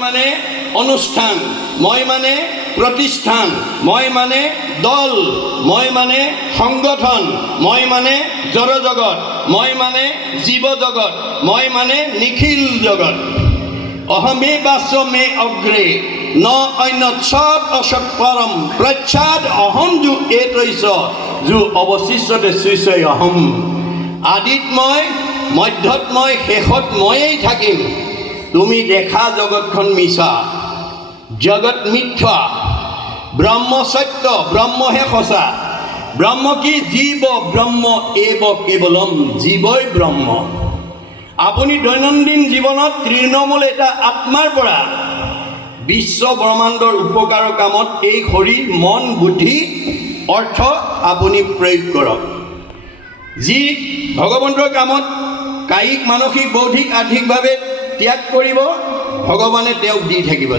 মানে অনুষ্ঠান, মই মানে প্ৰতিষ্ঠান, মই মানে দল, মই মানে সংগঠন, মই মানে জড়জগত, মই মানে জীৱ জগত, মই মানে নিখিল জগত। অহমে বাস্য মে অগ্ৰে ন অন্যৎসৎ অসৎ পৰম প্ৰচ্ছাদ অহম যু এতৈছ যু অৱশিষ্টতে চৈছয় অহম। আদিত মই, মধ্যত মই, শেষত ময়েই থাকিম। তুমি দেখা জগতখন মিছা, জগত মিথ্যা, ব্ৰহ্ম সত্য, ব্ৰহ্মহে সঁচা। ব্ৰহ্ম কি? জীৱ ব্ৰহ্ম এব কেৱলম, জীৱই ব্ৰহ্ম। আপুনি দৈনন্দিন জীৱনত তৃণমূল এটা আত্মাৰ পৰা বিশ্ব ব্ৰহ্মাণ্ডৰ উপকাৰৰ কামত এই শৰীৰ, মন, বুদ্ধি, অৰ্থ আপুনি প্ৰয়োগ কৰক। যি ভগৱন্তৰ কামত কায়িক, মানসিক, বৌদ্ধিক, আৰ্থিকভাৱে ত্যাগ কৰিব, ভগৱানে তেওঁক দি থাকিব।